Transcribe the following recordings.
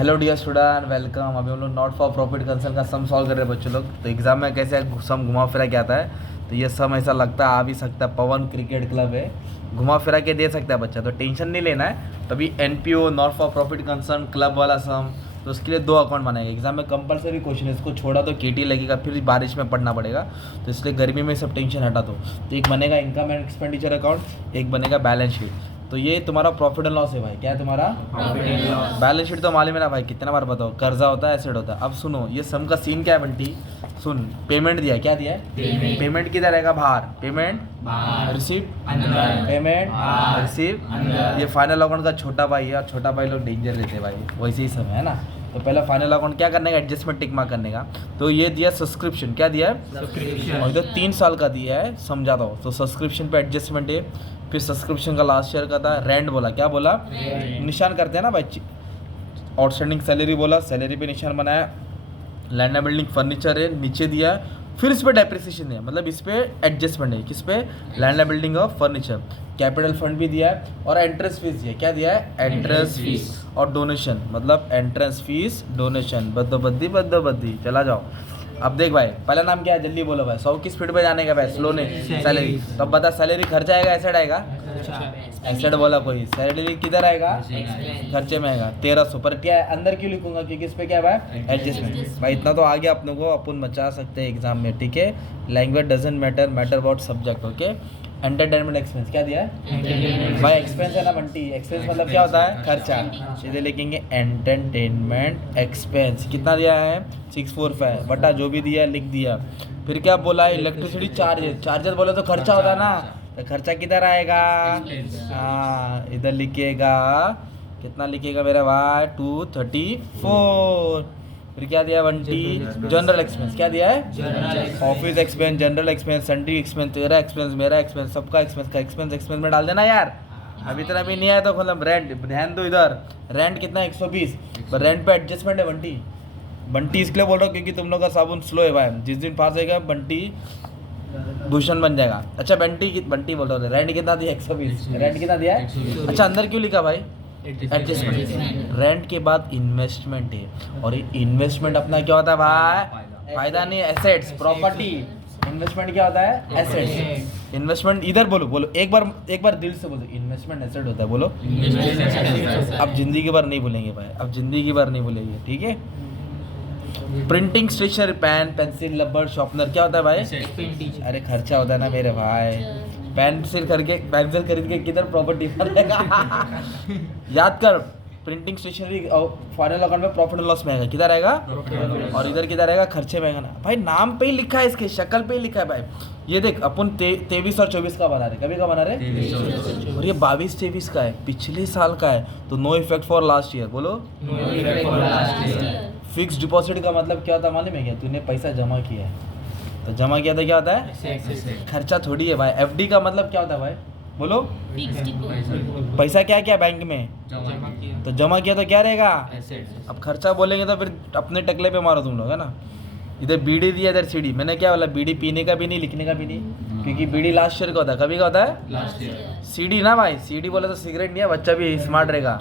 Hello dear student, welcome. अभी हम लोग नॉट फॉर प्रॉफिट कंसर्न का सम सॉल्व कर रहे हैं बच्चों लोग। तो एग्जाम में कैसे सम घुमा फिरा के आता है, तो ये सम ऐसा लगता है आ भी सकता है। पवन क्रिकेट क्लब है, घुमा फिरा के दे सकता है बच्चा, तो टेंशन नहीं लेना है। तभी NPO not for profit concern club वाला सम, तो उसके लिए 2 अकाउंट बनाएगा। एग्जाम में कंपलसरी क्वेश्चन है, इसको छोड़ा तो केटी लगेगा, फिर बारिश में पढ़ना पड़ेगा। तो इसलिए गर्मी में सब टेंशन हटा दो। तो एक बनेगा इनकम एंड एक्सपेंडिचर अकाउंट, एक बनेगा बैलेंस शीट। तो ये तुम्हारा प्रॉफिट एंड लॉस है भाई। क्या है तुम्हारा profit and loss. Balance sheet तो मालूम है ना भाई, कितना बार बताओ, कर्जा होता है, एसेट होता है। अब सुनो, ये सम का सीन क्या है बंटी, सुन। पेमेंट दिया है, क्या दिया है? पेमेंट किधर रहेगा? बाहर। Payment receive, payment receive. ये फाइनल अकाउंट का छोटा भाई है, और छोटा भाई लोग डेंजर लेते हैं भाई, वैसे ही समय है ना। तो पहला फाइनल अकाउंट क्या करने का, एडजस्टमेंट टिक मार्क करने का। तो ये दिया सब्सक्रिप्शन, क्या दिया है? सब्सक्रिप्शन। और इधर 3 साल का दिया है, समझाता हूँ। तो सब्सक्रिप्शन पे एडजस्टमेंट है, फिर सब्सक्रिप्शन का लास्ट ईयर का था। रेंट बोला, क्या बोला? निशान करते हैं ना भाई। आउटस्टैंडिंग सैलरी बोला, सैलरी पे निशान बनाया। लैंड एंड बिल्डिंग फर्नीचर है, नीचे दिया। फिर इस पर डेप्रिसिएशन है, मतलब इस पर एडजस्टमेंट है। किस पे? लैंड एंड बिल्डिंग और फर्नीचर। कैपिटल फंड भी दिया है, और एंट्रेंस फीस दिया। क्या दिया है? Entrance fees. और डोनेशन, मतलब एंट्रेंस फीस, डोनेशन, बद्दोबद्दी। चला जाओ। अब देख भाई, पहला नाम क्या है, जल्दी बोलो भाई। 100 की स्पीड पे जाने का भाई, स्लो नहीं। सैलरी, तो अब बता, सैलरी खर्चा आएगा एसेट आएगा? एसेट बोला कोई, सैलरी किधर आएगा? खर्चे में आएगा। 1300 पर क्या है, अंदर क्यों लिखूंगा, क्योंकि इस पे क्या है भाई? एडजस्टमेंट। भाई इतना तो आ गया अपनों को, अपन बचा सकते हैं एग्जाम में, ठीक है। Language doesn't matter, matter about subject, okay. Entertainment expense, क्या दिया है भाई? एक्सपेंस है ना बंटी, एक्सपेंस मतलब क्या होता है? खर्चा। सीधे लिखेंगे एंटरटेनमेंट एक्सपेंस। कितना दिया है? 645 बटा जो भी दिया लिख दिया। फिर क्या बोला है? Electricity charges. चार्जेस बोले तो खर्चा होता है ना, तो खर्चा किधर आएगा? हाँ, इधर लिखिएगा। कितना लिखिएगा मेरा भाई? 234। फिर क्या दिया बंटी? General expense. क्या दिया है? Office expense, general expense, sundry expense, तेरा एक्सपेंस, मेरा एक्सपेंस, सबका एक्सपेंस का एक्सपेंस में डाल देना यार। अभी इतना भी नहीं आया तो मतलब रेंट, ध्यान दो इधर। रेंट कितना? 120। पर रेंट पे एडजस्टमेंट है बंटी। बंटी इसलिए बोल रहा हूँ क्योंकि तुम लोग का साबुन स्लो है भाई। जिस दिन पास होगा बंटी भूषण बन जाएगा। अच्छा बंटी बोल रहा हूँ, रेंट कितना दिया? 120। रेंट कितना दिया है? अच्छा, अंदर क्यों लिखा भाई? एडजस्टमेंट। रेंट के बाद इन्वेस्टमेंट है, और इन्वेस्टमेंट अपना क्या होता है भाई? फायदा नहीं, एसेट्स, प्रॉपर्टी। इन्वेस्टमेंट क्या होता है? एसेट्स। इन्वेस्टमेंट इधर बोलो, एक बार दिल से बोलो, इन्वेस्टमेंट एसेट होता है, बोलो। अब जिंदगी भर नहीं भूलेंगे भाई, अब जिंदगी भर नहीं भूलेंगे, ठीक है। Printing stationery, pen, pencil, rubber, sharpener, क्या होता है भाई? अरे खर्चा होता है ना मेरे भाई। पेंसिल खरीद के किधर प्रॉपर्टी बनेगा? याद कर, प्रिंटिंग स्टेशनरी और फाइनल अकाउंट में प्रॉफिट एंड लॉस में आएगा, किधर आएगा? और इधर किधर आएगा? खर्चे में आएगा ना भाई। नाम पे ही लिखा है, इसके शक्ल पे ही लिखा है भाई। ये देख, अपन 23 और 24 का बना रहे, कभी का बना रहे, और ये 22-23 का है, पिछले साल का है। तो no effect for last year, बोलो। फिक्स डिपॉजिट का मतलब क्या होता है मालूम है क्या? तूने पैसा जमा किया है, तो जमा किया था, क्या होता है? खर्चा थोड़ी है भाई। एफडी का मतलब क्या होता है भाई? बोलो। पैसा क्या क्या बैंक में तो जमा किया, तो क्या रहेगा? अब खर्चा बोलेंगे तो फिर अपने टकले पे मारो तुम लोग, है ना। इधर बीड़ी दिया, इधर सीडी। मैंने क्या बोला? बीड़ी पीने का भी नहीं, लिखने का भी नहीं, क्योंकि बीड़ी लास्ट ईयर का होता है, कभी का होता है? सीडी ना भाई, सीडी बोले तो सिगरेट नहीं है, बच्चा भी स्मार्ट रहेगा।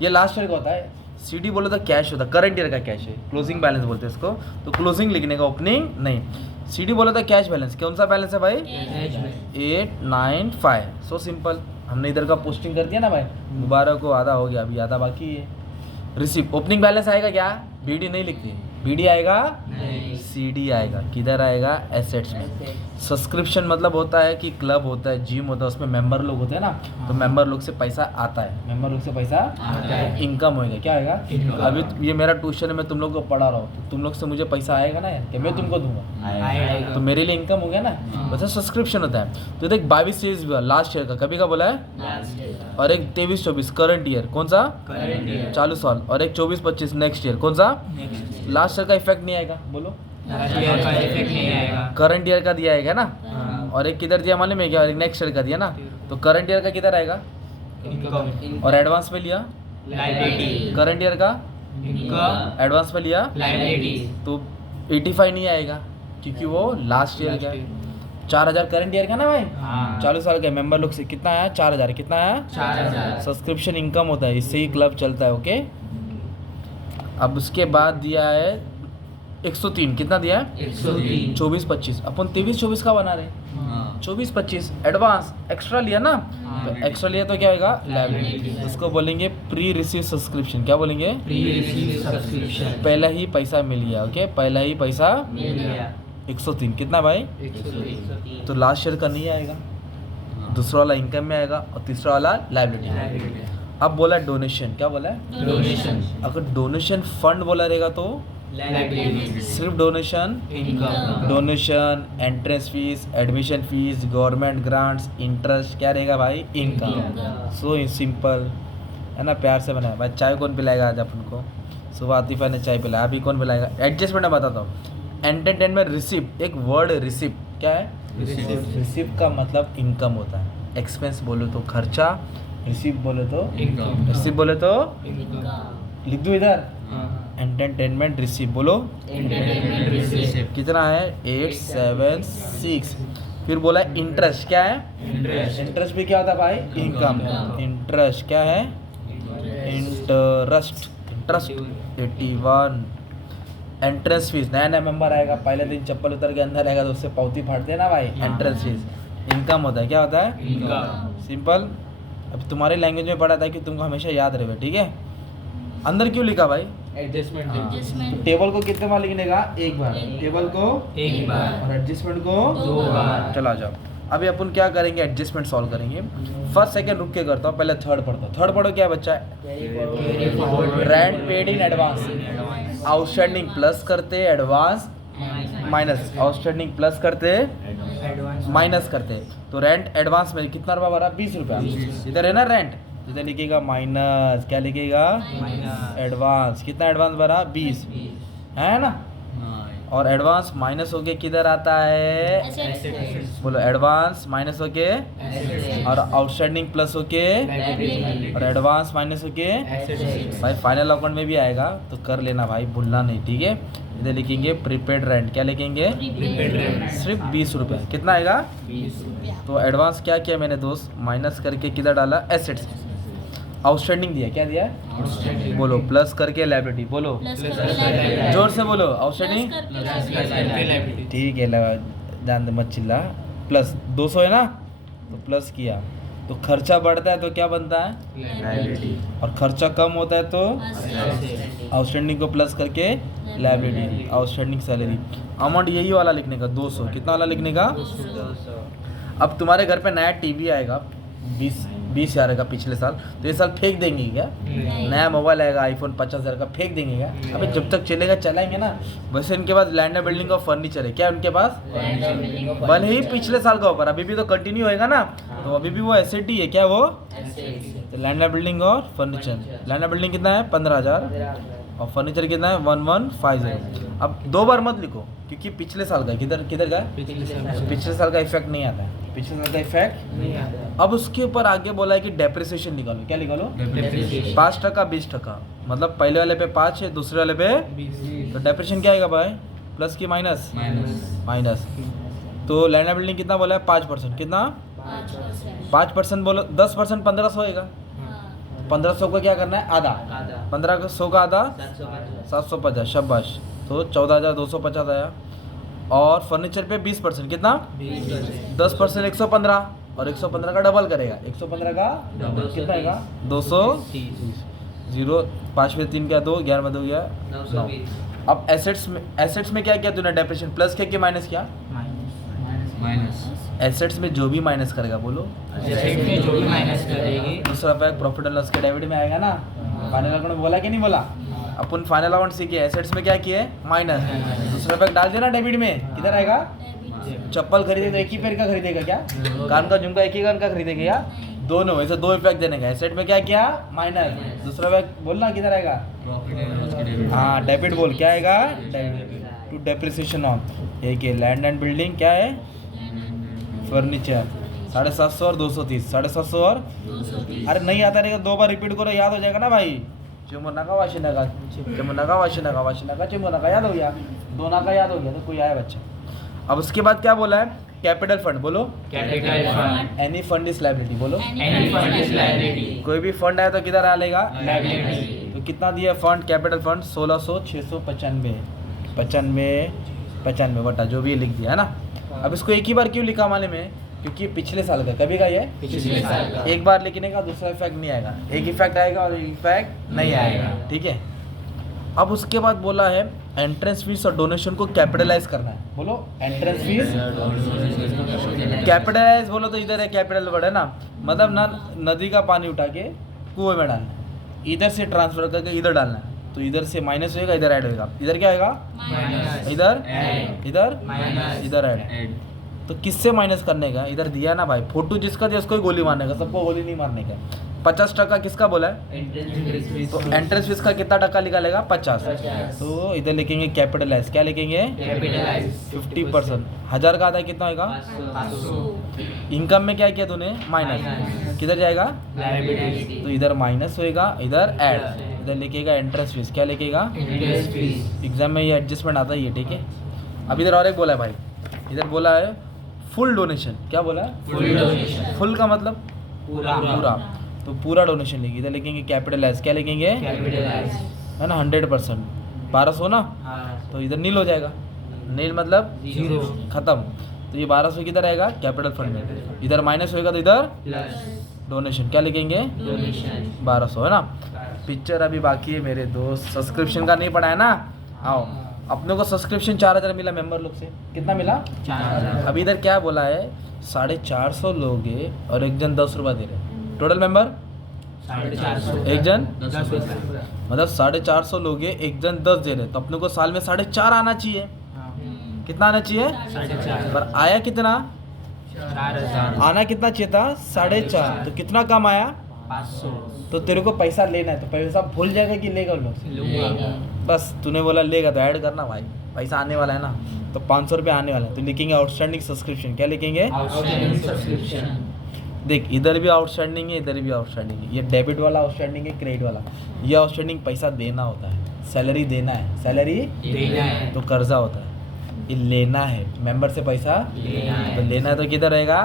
ये लास्ट ईयर का होता है। सीडी बोले तो कैश होता है, करंट ईयर का कैश है, क्लोजिंग बैलेंस बोलते हैं इसको। तो क्लोजिंग लिखने का, ओपनिंग नहीं। सीडी बोला था कैश बैलेंस, कौन सा बैलेंस है भाई? 895। So simple. हमने इधर का पोस्टिंग कर दिया ना भाई, दोबारा को आधा हो गया, अभी आधा बाकी है। रिसीव, ओपनिंग बैलेंस आएगा क्या? बीडी नहीं लिखती, बीडी आएगा, सीडी आएगा। किधर आएगा? एसेट्स में। सब्सक्रिप्शन मतलब होता है कि क्लब होता है, जिम होता है, उसमें मेंबर लोग होते हैं ना, तो मेंबर लोग से पैसा आता है, मेंबर लोग से पैसा आता है, इनकम होएगा। क्या आएगा? अभी ये मेरा ट्यूशन है, मैं तुम लोग को पढ़ा रहा हूँ, तो तुम लोग से मुझे पैसा आएगा ना यार, कि मैं तुमको दूंगा, तो मेरे लिए इनकम हो गया ना। बस सब्सक्रिप्शन होता है। तो देख 22-23 लास्ट ईयर का, कभी का बोला है, और एक 23-24 करंट ईयर, कौन सा? चालू साल। और एक 24-25 नेक्स्ट ईयर, कौन सा? लास्ट ईयर का इफेक्ट नहीं आएगा, बोलो। करंट ईयर का दिया है ना। और एक किधर दिया मालूम है क्या? और एक नेक्स्ट ईयर का दिया ना, तो करंट ईयर का किधर आएगा? और एडवांस में लिया करंट ईयर का, एडवांस में लिया तो 85 नहीं आएगा, क्योंकि वो लास्ट ईयर का है। 4000 करंट ईयर का ना भाई, चालू साल के मेंबर लोग से कितना आया? 4000। कितना आया? 4000। सब्सक्रिप्शन इनकम होता है, इससे ही क्लब चलता है, ओके। अब उसके बाद दिया है 103, कितना दिया है 103 24 25, अपन 23 24 का बना रहे, 24 25 एडवांस एक्स्ट्रा लिया ना, तो एक्स्ट्रा लिया तो क्या होगा लायबिलिटी, उसको बोलेंगे प्री रिसीव सब्सक्रिप्शन, क्या बोलेंगे प्री रिसीव सब्सक्रिप्शन, पहला ही पैसा मिल गया, ओके पहला ही पैसा मिल गया 103, कितना भाई 103 तो लास्ट ईयर का नहीं आएगा, दूसरा वाला इनकम में आएगा और तीसरा वाला लायबिलिटी में। अब बोला डोनेशन, क्या बोला है डोनेशन, अगर डोनेशन फंड बोला रहेगा तो लायबिलिटी, सिर्फ donation, income, donation, entrance fees, admission fees, government grants, interest क्या रहेगा भाई इनकम। सो सिंपल है ना, प्यार से बनाया भाई। चाय कौन पिलाएगा आज अपन को, सुबह आतिफा ने चाय पिलाया, अभी कौन पिलाएगा। एडजस्टमेंट मैं बताता हूँ, एंटरटेनमेंट रिसिप्ट, एक वर्ड रिसिप्ट क्या है, रिसिप्ट का मतलब इनकम होता है, एक्सपेंस बोलो तो खर्चा, रिसिप्ट बोले तो इनकम, रिसिप्ट बोले तो इनकम, लिख दो इधर, एंटरटेनमेंट रिसिप्ट बोलो एंटरटेनमेंट रिसिप्ट, कितना है 876। फिर बोला इंटरेस्ट, क्या है इंटरेस्ट, इंटरेस्ट भी क्या होता है भाई इनकम, इंटरेस्ट क्या है इंटरेस्ट, इंटरेस्ट 81। एंट्रेंस फीस, नया नया मेंबर आएगा, पहले दिन चप्पल उतर के अंदर आएगा तो उससे पौती फाड़ते हैं ना भाई, एंट्रेंस फीस इनकम होता है, क्या होता है इनकम, सिंपल। अब तुम्हारे लैंग्वेज में पढ़ा था कि तुमको हमेशा याद रहे, ठीक है। अंदर क्यों लिखा भाई, एडजस्टमेंट, टेबल को कितने बार लिखने का, एक बार, टेबल को एक बार, और एडजस्टमेंट को 2 बार। चला जाओ। अभी अपन क्या करेंगे, एडजस्टमेंट सॉल्व करेंगे। फर्स्ट सेकंड रुक के करता हूँ, पहले थर्ड पढ़ता हूँ। थर्ड पढ़ो क्या है बच्चा, rent paid in advance, outstanding plus करते, एडवांस माइनस, आउटस्टैंडिंग प्लस करते माइनस करते, तो रेंट एडवांस में कितना रुपया भरा 20 रुपया, इधर है ना रेंट, इधर लिखेगा माइनस, क्या लिखेगा एडवांस, कितना एडवांस भरा 20 है ना, और एडवांस माइनस होके किधर आता है, बोलो एडवांस माइनस होके और आउटस्टैंडिंग प्लस होके और एडवांस माइनस होके भाई फाइनल अकाउंट में भी आएगा, तो कर लेना भाई, भूलना नहीं, ठीक है। इधर लिखेंगे प्रीपेड रेंट, क्या लिखेंगे सिर्फ 20 रुपये, कितना आएगा, तो एडवांस क्या किया मैंने दोस्त, माइनस करके किधर डाला एसेट्स, आउटस्टैंडिंग दिया, क्या दिया बोलो प्लस करके लायबिलिटी, बोलो जोर से बोलो आउटस्टैंडिंग, ठीक है ध्यान दे मत चिल्ला, प्लस 200 है ना, तो प्लस किया तो खर्चा बढ़ता है तो क्या बनता है लायबिलिटी, और खर्चा कम होता है तो आउटस्टैंडिंग को प्लस करके लायबिलिटी, आउटस्टैंडिंग सैलरी। अमाउंट यही वाला लिखने का 200, कितना वाला लिखने का। अब तुम्हारे घर पे नया टीवी आएगा 20 हज़ार का पिछले साल, तो ये साल फेंक देंगे क्या, नया मोबाइल आएगा आईफोन 50,000 का, फेंक देंगे क्या, अबे जब तक चलेगा चलाएंगे ना। वैसे इनके पास लैंड एंड बिल्डिंग और फर्नीचर है, क्या उनके पास, भले ही पिछले साल का ऊपर अभी भी तो कंटिन्यू होएगा ना, तो अभी भी वो एसेट ही है, क्या वो तो लैंड एंड बिल्डिंग और फर्नीचर। लैंड एंड बिल्डिंग कितना है 15,000 और फर्नीचर कितना है 1150। अब 2 बार मत लिखो क्योंकि पिछले साल का किधर का पिछले साल का इफेक्ट नहीं आता है, पिछले साल का इफेक्ट नहीं आता। अब उसके ऊपर आगे बोला है कि डेप्रिसिएशन निकालो, क्या निकालो 5%, 20%, मतलब पहले वाले पे 5 है, दूसरे वाले पे, तो डेप्रिसिएशन क्या आएगा भाई, प्लस की माइनस, माइनस। तो लैंड बिल्डिंग कितना बोला है 5%, कितना 5% बोलो, 10% 1500 होएगा, 1500 को क्या करना है आधा, 1500 का आधा 750, शाबाश, तो 14,250 आया। और फर्नीचर पे 20%, कितना 10% 115, और 115 का डबल करेगा, 115 का कितना आएगा 230, 0 5 में 3 क्या 2, 11 में 2 गया 9। अब एसेट्स में क्या किया तूने, डेप्रिसिएशन प्लस किया कि माइनस किया, एसेट्स में जो भी माइनस करेगा बोलो, जो भी माइनस करेगी दूसरा पैक प्रॉफिट एंड लॉस के डेबिट में आएगा ना। फाइनल अकाउंट में बोला कि नहीं बोला, अपन फाइनल अकाउंट सीखे, एसेट्स में क्या किए माइनस, दूसरा पैक डाल देना डेबिट में, किधर आएगा, चप्पल खरीदे तो एक ही पैर का खरीदेगा क्या, कान का झुमका एक ही कान का खरीदेगा क्या, दोनों, वैसे 2 इफेक्ट देने का। एसेट में क्या किया माइनस, दूसरा पैक बोलना किधर आएगा, हाँ डेबिट बोल, क्या आएगा टू डेप्रिसिएशन ऑन। एक है लैंड एंड बिल्डिंग, क्या है फर्नीचर 750 और 230, 750 और अरे नहीं आता रहेगा, 2 बार रिपीट करो याद हो जाएगा ना भाई। चुमुनाका वाशिनाका, चुमुनाका वाशिनाका, वाशिनाका चुमुनाका, याद हो गया, 2 नाका याद हो गया, तो कोई आया बच्चा। अब उसके बाद क्या बोला है, कैपिटल फंड, बोलो capital fund, any fund is liability, बोलो एनी फंड इज लायबिलिटी, कोई भी फंड आया तो किधर आ लेगा लायबिलिटी, तो कितना दिया फंड, कैपिटल फंड 1695 95 बटा जो भी लिख दिया है ना। अब इसको एक ही बार क्यों लिखा मालूम है? क्योंकि पिछले साल का, कभी का ये पिछले साल का। एक बार लिखने का दूसरा इफेक्ट नहीं आएगा, एक इफेक्ट आएगा और एक इफेक्ट नहीं आएगा, ठीक है। अब उसके बाद बोला है एंट्रेंस फीस और डोनेशन को कैपिटलाइज करना है। बोलो एंट्रेंस फीस कैपिटलाइज, बोलो तो इधर है कैपिटल वर्ड है ना, मतलब ना नदी का पानी उठा के कुएं में डालना है, इधर से ट्रांसफर करके इधर डालना है, तो इधर से माइनस होएगा, इधर ऐड होएगा, इधर क्या होएगा इधर इधर इधर ऐड। तो किससे माइनस करने का? इधर दिया ना भाई, फोटो जिसका दिया उसको ही गोली मारने का, सबको गोली नहीं मारने का। 50% किसका बोला है? तो एंट्रेंस फीस का कितना टक्का निकालेगा? 50। तो इधर लिखेंगे कैपिटलाइज, क्या लिखेंगे? 50%। 1000 का आधा कितना होगा? इनकम में क्या किया तूने? माइनस, किधर जाएगा? तो इधर माइनस होएगा, इधर ऐड, इधर लिखेगा एंट्रेंस फीस, क्या लिखेगा? एग्जाम में ये एडजस्टमेंट आता है ये, ठीक है। अब इधर और एक बोला है भाई, इधर बोला है फुल डोनेशन, क्या बोला है? फुल का मतलब पूरा, तो पूरा डोनेशन लिखिए, इधर लिखेंगे कैपिटलाइज, क्या लिखेंगे? है ना 100%, 1200 ना, तो इधर नील हो जाएगा, नील मतलब जीरो, खत्म। तो ये 1200 किधर आएगा? कैपिटल फंड में, इधर माइनस होएगा तो इधर डोनेशन, क्या लिखेंगे? 1200, है ना। पिक्चर अभी बाकी है मेरे दोस्त, सब्सक्रिप्शन का नहीं पड़ा है ना, आओ। अपने को सब्सक्रिप्शन 4000 मिला मेंबर लोग से, कितना मिला? 4000। अभी इधर क्या बोला है? 450 लोग हैं और एक जन 10 रुपये दे रहे हैं, टोटल मेंबर 450, एक जन 10 रुपये, मतलब 450 लोग हैं, एक जन 10 दे रहे हैं, तो अपने को साल में 4.5 आना चाहिए। कितना आना चाहिए? 4.5, पर आया कितना? 4000, आना कितना चाहिए था? 4.5, तो कितना कम आया? 500 तो तेरे को पैसा लेना है, तो पैसा भूल जाएगा कि लेगा उन लोग से? लूंगा। बस तूने बोला लेगा तो ऐड करना भाई, पैसा आने वाला है ना, तो 500 रुपये आने वाला है, तो लिखेंगे आउटस्टैंडिंग सब्सक्रिप्शन, क्या लिखेंगे? Outstanding subscription. देख इधर भी आउटस्टैंडिंग है, इधर भी आउटस्टैंडिंग है, ये डेबिट वाला आउटस्टैंडिंग है, क्रेडिट वाला। ये आउटस्टैंडिंग पैसा देना होता है, सैलरी देना है, सैलरी देना है तो कर्जा होता है, ये लेना है, मेंबर से पैसा लेना है। तो लेना है तो किधर रहेगा?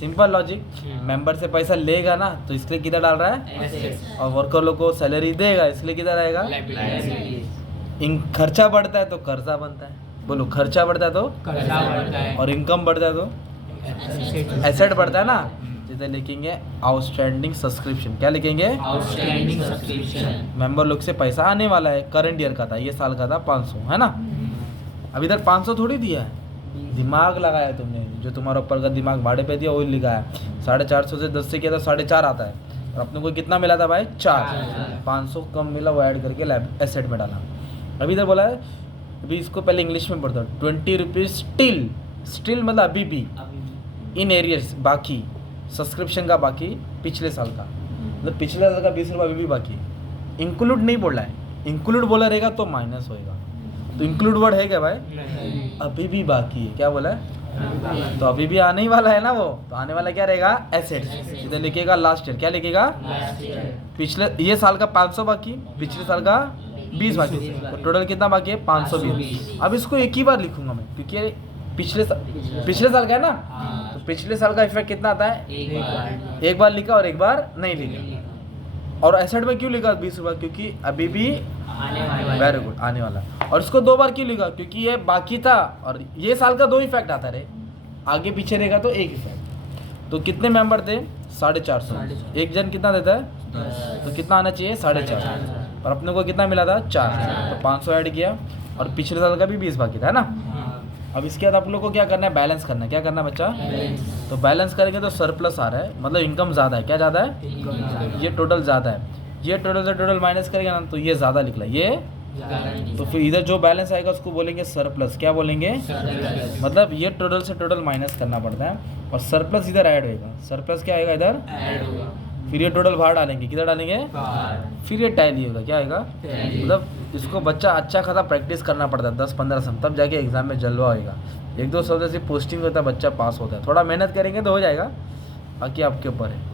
सिंपल लॉजिक, मेंबर से पैसा लेगा ना तो इसलिए किधर डाल रहा है? Assets। और वर्कर लोग को सैलरी देगा इसलिए किधर आएगा? Liabilities। इन खर्चा बढ़ता है तो कर्जा बनता है, बोलो खर्चा बढ़ता है तो, कर्जा बढ़ता है और इनकम बढ़ता है तो Assets। एसेट बढ़ता है ना। जिधर लिखेंगे आउटस्टैंडिंग सब्सक्रिप्शन, क्या लिखेंगे? Outstanding subscription. मेंबर लोग से पैसा आने वाला है, करंट ईयर का था, ये साल का था 500, है ना। अब इधर 500 थोड़ी दिया है, दिमाग लगाया तुमने, जो तुम्हारे ऊपर का दिमाग भाड़े पे दिया वही लिखा है। 450 से 10 से किया तो 4.5 आता है, और अपने को कितना मिला था भाई? 4। 500 कम मिला, वो ऐड करके एसेट में डाला। अभी इधर बोला है, अभी इसको पहले इंग्लिश में पढ़ता हूँ, 20 रुपीज़ स्टिल, स्टिल मतलब अभी भी, इन एरियर्स बाकी, सब्सक्रिप्शन का बाकी पिछले साल का, मतलब पिछले साल का 20 रुपये अभी भी बाकी। इंक्लूड नहीं बोला है, इंक्लूड बोला रहेगा तो माइनस होएगा, तो इंक्लूड वर्ड है क्या भाई? अभी भी बाकी है, क्या बोला है? तो अभी भी आने ही वाला है ना वो, तो आने वाला क्या रहेगा? एसेट। इधर लिखेगा लास्ट ईयर, क्या लिखेगा? पिछले ये साल का 500 बाकी, पिछले साल का 20 बाकी, तो टोटल कितना बाकी है? 520। अब इसको एक ही बार लिखूंगा मैं, क्योंकि पिछले साल का है ना, तो पिछले साल का इफेक्ट कितना आता है? एक बार लिखा और एक बार नहीं लिखा। और एसेट में क्यों लिखा 20 रुपये? क्योंकि अभी भी वेरी गुड आने वाला। और इसको 2 बार क्यों लिखा? क्योंकि ये बाकी था और ये साल का 2 इफेक्ट आता रहे, आगे पीछे रहेगा तो 1 इफेक्ट। तो कितने मेंबर थे? 450। एक जन कितना देता है? तो कितना आना चाहिए? 450। और अपने को कितना मिला था? 4। तो 500 ऐड किया, और पिछले साल का भी 20 बाकी था, है ना। अब इसके बाद आप लोग को क्या करना है? बैलेंस करना है। क्या करना है बच्चा? तो बैलेंस करेंगे तो सरप्लस आ रहा है, मतलब इनकम ज़्यादा है। क्या ज़्यादा है? ये टोटल ज़्यादा है, ये टोटल से टोटल माइनस करेंगे ना तो ये ज़्यादा निकला, ये तो फिर इधर जो बैलेंस आएगा उसको बोलेंगे सरप्लस। क्या बोलेंगे? मतलब ये टोटल से टोटल माइनस करना पड़ता है, और सरप्लस इधर ऐड होएगा। सरप्लस क्या आएगा इधर? फिर ये टोटल बाहर डालेंगे, किधर डालेंगे? फिर ये टैली होगा, क्या आएगा? मतलब इसको बच्चा अच्छा खासा प्रैक्टिस करना पड़ता है 10-15 सम, तब जाके एग्जाम में जलवा होएगा। 1-2 शब्द से पोस्टिंग होता है, बच्चा पास होता है। थोड़ा मेहनत करेंगे तो हो जाएगा, बाकी आपके ऊपर है।